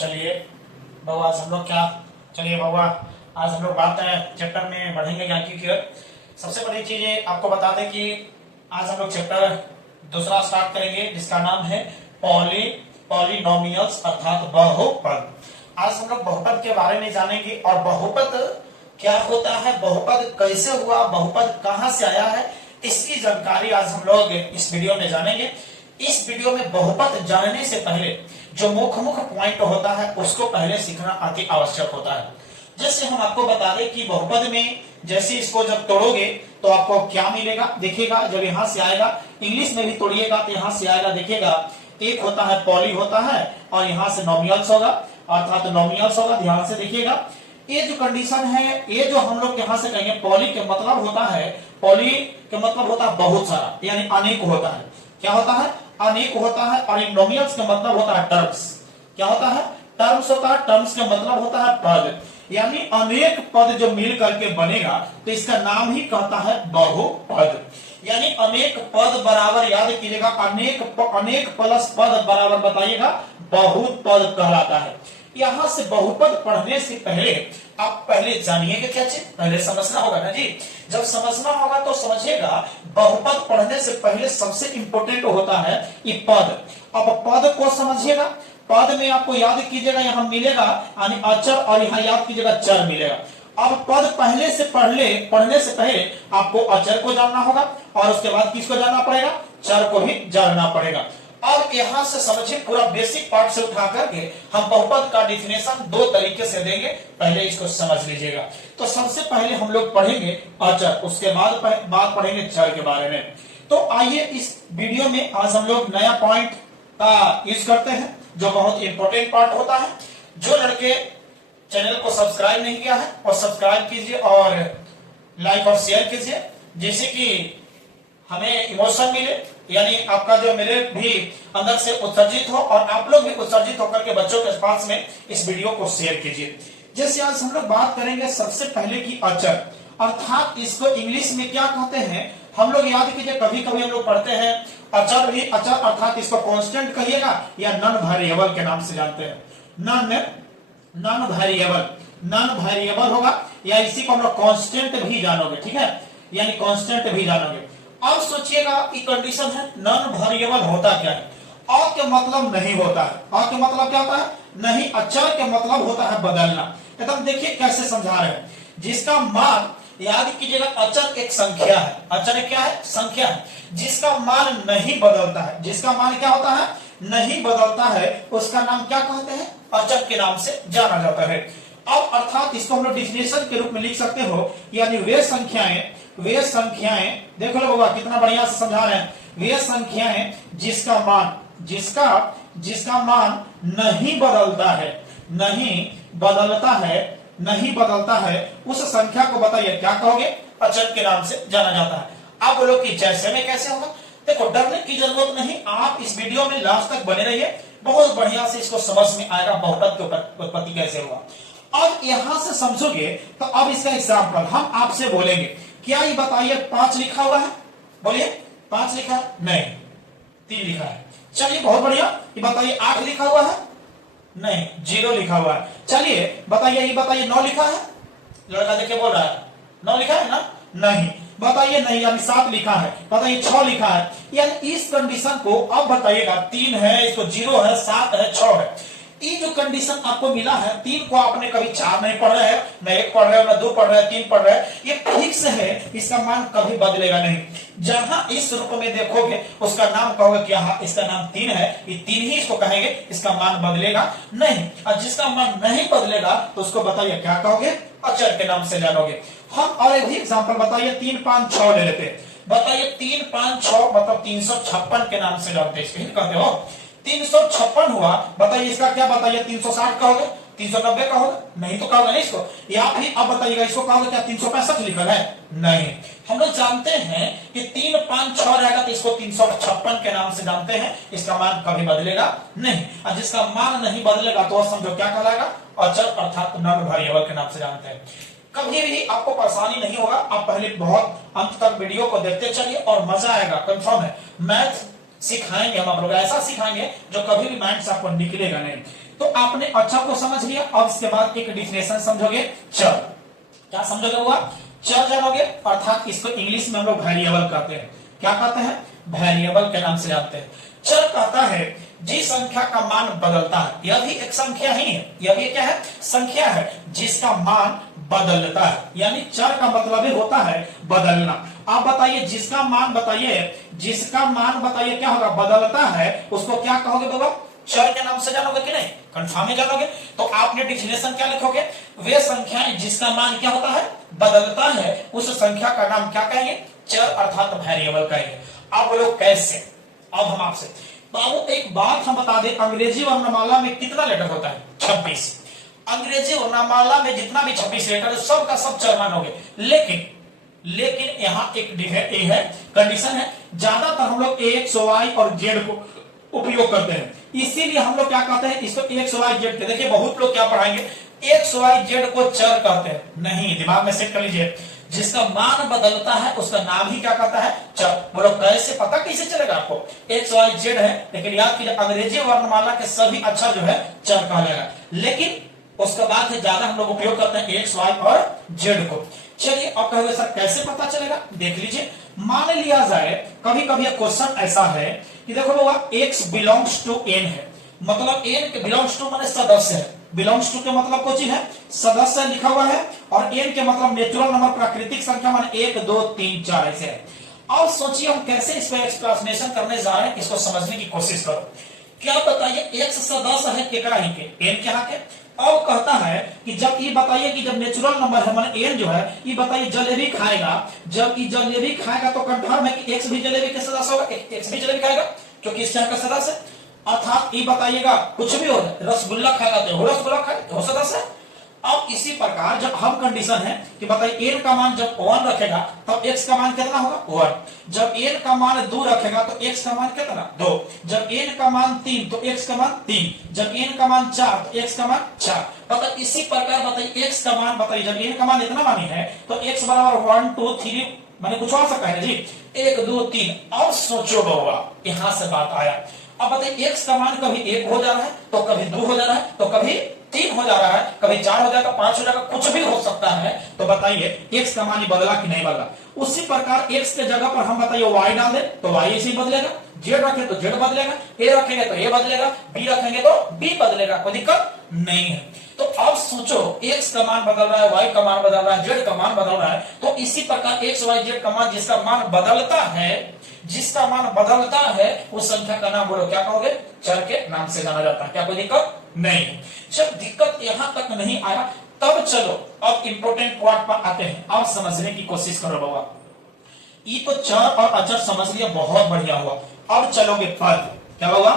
चलिए बाबा आज हम लोग क्या चलिए बाबा आज हम लोग बात चैप्टर में बढ़ेंगे ज्ञान की ओर। सबसे बड़ी चीज ये आपको बता दें कि आज हम लोग चैप्टर दूसरा स्टार्ट करेंगे जिसका नाम है पॉलिनोमियल्स अर्थात बहुपद। आज हम लोग बहुपद के बारे में जानेंगे और बहुपद क्या होता है, बहुपद कैसे हुआ, बहुपद कहां से आया है, इसकी जानकारी आज हम लोग इस वीडियो में जानेंगे। इस वीडियो में बहुपद जानने से पहले जो मुख्य पॉइंट होता है उसको पहले सीखना अति आवश्यक होता है। जैसे हम आपको बता दें कि बहुपद में जैसे इसको जब तोड़ोगे तो आपको क्या मिलेगा, देखिएगा जब यहाँ से आएगा, इंग्लिश में भी तोड़िएगा तो यहाँ से आएगा, देखिएगा एक होता है पॉली होता है और यहाँ से नॉमिनल्स होगा अर्थात नॉमिनल्स होगा। ध्यान से देखिएगा ये जो कंडीशन है, ये जो हम लोग यहाँ से कहेंगे पॉली के मतलब होता है, पॉली के मतलब होता है बहुत सारा यानी अनेक होता है। क्या होता है? अनेक होता है। और नॉमिनल्स का मतलब होता है टर्म्स। क्या होता है? टर्म्स होता है। टर्म्स का मतलब होता है पद, यानी अनेक पद जो मिल करके बनेगा तो इसका नाम ही कहता है बहुपद। यानी अनेक पद बराबर याद कीजिएगा, अनेक प्लस पद बराबर बताइएगा बहुत पद कहलाता है। यहां से बहुपद पढ़ने से पहले आप पहले जानिए कि क्या चीज पहले समझना होगा ना जी। जब समझना होगा तो समझिएगा बहुपद पढ़ने से पहले सबसे इंपॉर्टेंट होता है ये पद। अब पद को समझिएगा, पद में आपको याद कीजिएगा यहाँ मिलेगा यानी अचर और यहाँ याद कीजिएगा चर मिलेगा। अब पद पढ़ने से पहले आपको अचर को जानना होगा और उसके बाद किसको जानना पड़ेगा, चर को भी जानना पड़ेगा। अब यहां से समझिए पूरा बेसिक पार्ट से उठा करके हम बहुपद का डिफिनेशन दो तरीके से देंगे, पहले इसको समझ लीजिएगा। तो सबसे पहले हम लोग पढ़ेंगे अचर, उसके बाद पढ़ेंगे चर के बारे में। तो आइए इस वीडियो में आज हम लोग नया पॉइंट का यूज करते हैं जो बहुत इंपॉर्टेंट पार्ट होता है। जो लड़के चैनल को सब्सक्राइब नहीं किया है और सब्सक्राइब कीजिए और लाइक और शेयर कीजिए, जैसे कि हमें इमोशन मिले, यानी आपका जो मेरे भी अंदर से उत्सर्जित हो और आप लोग भी उत्सर्जित होकर के बच्चों के पास में इस वीडियो को शेयर कीजिए। जैसे आज हम लोग बात करेंगे सबसे पहले की अचर, अर्थात इसको इंग्लिश में क्या कहते हैं हम लोग याद कीजिए, कभी कभी हम लोग पढ़ते हैं अचर भी, अचर अर्थात इसको कांस्टेंट कहिएगा या नॉन वेरिएबल के नाम से जानते हैं। नॉन वेरिएबल होगा या इसी को हम लोग कांस्टेंट भी जानोगे, ठीक है, यानी कांस्टेंट भी जानोगे। अब सोचिएगा ये कंडीशन है नॉन वेरिएबल होता क्या है? अ के मतलब नहीं होता है। अ के मतलब क्या होता है? नहीं। अचर के मतलब होता है बदलना। एकदम देखिए कैसे समझा रहे हैं, जिसका मान याद कीजिएगा अचर एक संख्या है। अचर क्या है? संख्या है जिसका मान नहीं बदलता है। जिसका मान क्या होता है? नहीं बदलता है, उसका नाम क्या कहते हैं? अचर के नाम से जाना जाता है। अब अर्थात इसको हम लोग डिफिनेशन के रूप में लिख सकते हो, यानी वे संख्याएं देखो लो बाबा कितना बढ़िया से समझा रहे हैं, वे संख्याएं जिसका मान नहीं बदलता है उस संख्या को बताइए क्या कहोगे? अचर के नाम से जाना जाता है। आप बोलो कि जैसे में कैसे होगा? देखो डरने की जरूरत नहीं, आप इस वीडियो में लास्ट तक बने रहिए, बहुत बढ़िया से इसको समझ में आएगा बहुपद की उत्पत्ति कैसे हुआ। अब यहां से समझोगे तो अब इसका एग्जाम्पल हम आपसे बोलेंगे, क्या ये बताइए 5 लिखा हुआ है? बोलिए 5 लिखा है? नहीं, 3 लिखा है। चलिए बहुत बढ़िया, ये बताइए 8 लिखा हुआ है? नहीं, 0 लिखा हुआ है। चलिए बताइए, ये बताइए 9 लिखा है? लड़का देखिए बोल रहा है 9 लिखा है ना? नहीं। बताइए नहीं, यानी 7 लिखा है। बताइए 6 लिखा है। यानी इस कंडीशन को अब बताइएगा 3 है, इसको 0 है, 7 है, 6 है। ये जो कंडीशन आपको मिला है, 3 को आपने कभी 4 नहीं पढ़ रहे हैं, न 1 पढ़ रहे हो, न 2 पढ़ रहे हैं, 3 पढ़ रहे हैं, ये फिक्स है, इसका मान कभी बदलेगा नहीं। जहां इस रूप में देखोगे उसका नाम कहोगे कि हाँ इसका नाम 3 है, ये 3 ही इसको कहेंगे, इसका मान बदलेगा नहीं। और जिसका मान नहीं बदलेगा तो उसको बताइए क्या कहोगे? अचर के नाम से जानोगे। हम और एक भी एग्जाम्पल बताइए, 3, 5, 6 ले लेते हैं। बताइए 3, 5, 6 मतलब 356 के नाम से जानते हैं, कहते हो 356 हुआ। बताइए इसका क्या बताइए? 360 कहोगे? 390 कहोगे? नहीं तो कहोगे नहीं इसको। या फिर अब बताइएगा इसको कहोगे क्या 365 लिखल है? नहीं। हम लोग जानते हैं कि 3, 5, 6 रहेगा तो इसको 356 के नाम से जानते हैं, इसका मान कभी बदलेगा नहीं। और जिसका मान नहीं बदलेगा तो समझो क्या कहलाएगा? अचर अर्थात नॉन वेरिएबल के नाम से जानते हैं। कभी भी आपको परेशानी नहीं होगा, आप पहले बहुत अंत तक वीडियो को देखते चलिए और मजा आएगा, कंफर्म है। मैथ सिखाएंगे हम आप लोग, ऐसा सिखाएंगे जो कभी भी माइंड से आपको निकलेगा नहीं। तो आपने अक्षर को समझ लिया। अब इसके बाद एक डिफिनेशन समझोगे, चर। क्या समझोगे हुआ? चर जानोगे, अर्थात इसको इंग्लिश में हम लोग वेरिएबल कहते हैं। क्या कहते हैं? वेरिएबल के नाम से जानते हैं। चर कहता है जिस संख्या का मान बदलता है, यह भी एक संख्या ही है, यह भी क्या है? संख्या है जिसका मान बदलता है। यानी चर का मतलब ही होता है बदलना। आप बताइए, जिसका मान बताइए, जिसका मान बताइए क्या होगा? बदलता है, उसको क्या कहोगे बाबा? चर के नाम से जानोगे कि नहीं? कंफर्म ही जानोगे। तो आपने डिफिनेशन क्या लिखोगे? वे संख्याएं जिसका मान क्या होता है? बदलता है, उस संख्या का नाम क्या कहेंगे? चर अर्थात वेरिएबल कहेंगे। अब बोलो कैसे? अब हम आपसे बाबू एक बात हम बता दें, अंग्रेजी वर्णमाला में कितना लेटर होता है? 26। अंग्रेजी वर्णमाला में जितना भी 26 लेटर है, सब का सब चर मानोगे। लेकिन यहाँ एक है कंडीशन है, ज्यादातर हम लोग एक्स वाई और जेड को उपयोग करते हैं, इसीलिए हम लोग क्या कहते हैं? इसको एक्स वाई जेड। देखिए बहुत लोग क्या पढ़ाएंगे, एक्स वाई जेड को चर कहते हैं। नहीं, दिमाग में सेट कर लीजिए, जिसका मान बदलता है उसका नाम ही क्या कहता है? चर। बोलो कैसे? पता कैसे चलेगा आपको? एक्स वाई जेड है, लेकिन याद कीजिए अंग्रेजी वर्णमाला के सभी अक्षर जो है चर कहलाएगा, लेकिन उसके बाद ज्यादा हम लोग उपयोग करते हैं एक्स वाई और जेड को। चलिए अब कहोगे सर कैसे पता चलेगा? देख लीजिए, मान लिया जाए कभी कभी क्वेश्चन ऐसा है कि देखो बाबा x बिलोंग्स टू n है, मतलब n बिलोंग्स टू माने सदस्य है, बिलोंग्स टू के मतलब कुछ है सदस्य लिखा हुआ है, और n के मतलब नेचुरल नंबर प्राकृतिक संख्या माने 1 2 3 4 ऐसे है। अब सोचिए हम कैसे इस पर एक्सप्लेनेशन करने जा रहे हैं, इसको समझने की कोशिश करो। क्या बताइए, x सदस्य है केकरा ही के? n के के। अब कहता है कि जब ये बताइए कि जब नेचुरल नंबर है माने n जो है, ये बताइए जलेबी खाएगा, जब ये जलेबी खाएगा तो कंफर्म है कि x भी जलेबी के सदस्य होगा, x भी जलेबी खाएगा क्योंकि इस का सदस्य। अर्थात ये बताइएगा कुछ भी हो, रसगुल्ला खाएगा तो रसगुल्ला खाएगा हो सदस्य। अब इसी प्रकार जब हम कंडीशन है कि बताइए n का मान जब 1 रखेगा तब x का मान कितना होगा? 1। जब n का मान 2 रखेगा तो x का मान कितना? 2। जब n का मान 3 तो x का मान 3। जब n का मान 4 तो x का मान 4। मतलब इसी प्रकार बताइए x का मान बताइए, जब n का मान इतना मानी है तो x बराबर 1 2 3 मैंने कुछ और सकता है जी, 1 2 3। अब सोचो बाबा, यहां से बात आया। अब बताइए x का मान कभी 1 हो जा रहा है, तो कभी 2 हो जा रहा है, तो कभी 3 हो जा रहा है, कभी 4 हो जाएगा, 5 हो जाएगा, कुछ भी हो सकता है। तो बताइए x का मान बदला कि नहीं बदला? उसी प्रकार x के जगह पर हम बताइए y डाल दे तो y ऐसे ही बदलेगा, z रखें तो z बदलेगा, a रखेंगे तो a बदलेगा, b रखेंगे तो b बदलेगा, कोई दिक्कत नहीं है। तो अब सोचो x का मान बदल रहा है, y का मान बदल रहा है, z का मान बदल रहा है, तो इसी प्रकार x y z का मान जिसका मान बदलता है, जिसका मान बदलता है उस संख्या का नाम बोलो क्या कहोगे? चर के नाम से जाना जाता है। क्या कोई दिक्कत नहीं? जब दिक्कत यहां तक नहीं आया तब चलो अब इंपोर्टेंट पॉइंट पर आते हैं। अब समझने की कोशिश करो बाबा, ये तो चर और अचर समझ लिया, बहुत बढ़िया हुआ। अब चलोगे पद। क्या होगा?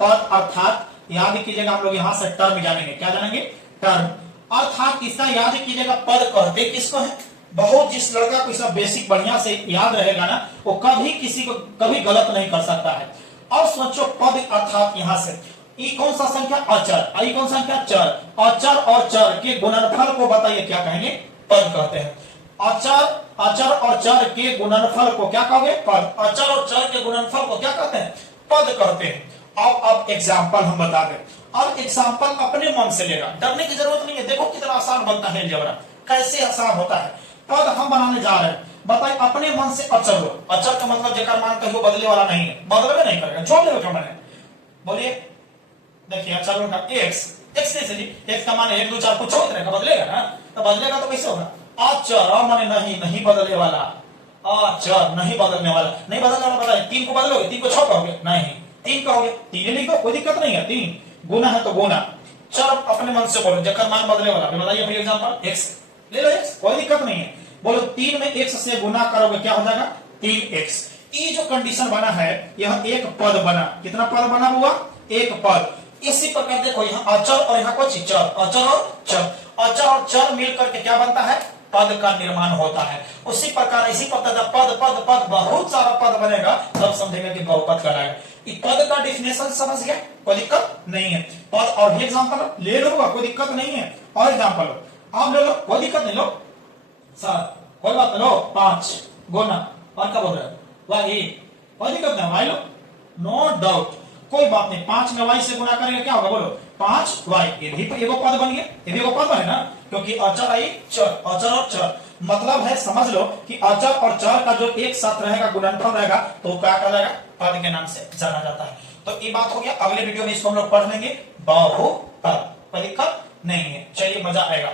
पद अर्थात याद कीजिएगा, हम लोग यहां से टर्म जानेंगे। क्या जानेंगे? टर्म। अर्थात इसका याद कीजिएगा, पद कहते किसको है? बहुत जिस लड़का को इसका बेसिक बढ़िया से याद रहेगा ना, वो कभी किसी को कभी गलत नहीं कर सकता है। अब सोचो पद अर्थात यहां से ये कौन सा संख्या? अचर। ये कौन सा संख्या? चर। अचर और चर के गुणनफल को बताइए क्या कहेंगे? पद कहते हैं। अचर और चर के गुणनफल को क्या कहोगे? पद। अचर और चर के गुणनफल को क्या कहते हैं? पद कहते हैं। अब एग्जाम्पल हम बता दें। अब एग्जाम्पल अपने मन से लेगा, डरने की जरूरत नहीं है। देखो कितना आसान बनता है अलजेब्रा, कैसे आसान होता है। पद हम बनाने जा रहे हैं, बताइए अपने मन से अचर लो। अचर का मतलब जेकर मान कहियो बदले वाला नहीं है, बदलवे नहीं करेगा, जोड़ देवे क्या मैंने? बोलिए, देखिए अचर का x कैसे जी? x का मान 1 2 4 कुछ छोड़ देगा, बदलेगा ना? तो बदलेगा तो कैसे होगा? अचर माने नहीं बदलने वाला, अचर नहीं बदलने वाला, नहीं बदलने वाला। बताइए 3 को बदलोगे? 3 को 6 कहोगे? नहीं, 3 कहोगे, 3 लिखो, कोई दिक्कत नहीं है। 3 गुना है तो गुना। चलो अपने मन से बोलो जेकर मान बदले वाला। बताइए भाई एग्जांपल x ले लो, x कोई दिक्कत नहीं है। बोलो 3 में x से गुना करोगे क्या हो जाएगा? 3x। ये जो कंडीशन बना है यह एक पद बना। कितना पद बना हुआ? एक पद। इसी प्रकार देखो यहाँ अचर और यहाँ कुछ चर, अचर और चर, अचर और चर मिलकर के क्या बनता है? पद का निर्माण होता है। उसी प्रकार इसी प्रकार जब पद पद पद बहुत सारा पद बनेगा तब समझेगा कि बहुपद कहलाएगा। पद का डिफिनेशन समझ गया, कोई दिक्कत नहीं है। पद और भी एग्जांपल ले लो, कोई दिक्कत नहीं है। और एग्जांपल आप ले लो, कोई दिक्कत नहीं। लो सर कोई बात लो, 5 गुना और क्या बोल रहे हो? कोई दिक्कत नहीं। वाई लो, नो डाउट, कोई बात नहीं। 5 में y से गुना करेंगे क्या होगा? बोलो 5y, ये भी एगो पद बन गया, ये भी एगो पद है ना, क्योंकि अचर आई चर, अचर और चर, मतलब है समझ लो कि अचर और चर का जो एक साथ रहेगा, गुणनफल रहेगा, तो क्या कहलाएगा, पद के नाम से जाना जाता है। तो ये बात हो गया। अगले वीडियो में इसको हम लोग पढ़ लेंगे बहुपद, कोई दिक्कत नहीं है। चलिए मजा आएगा।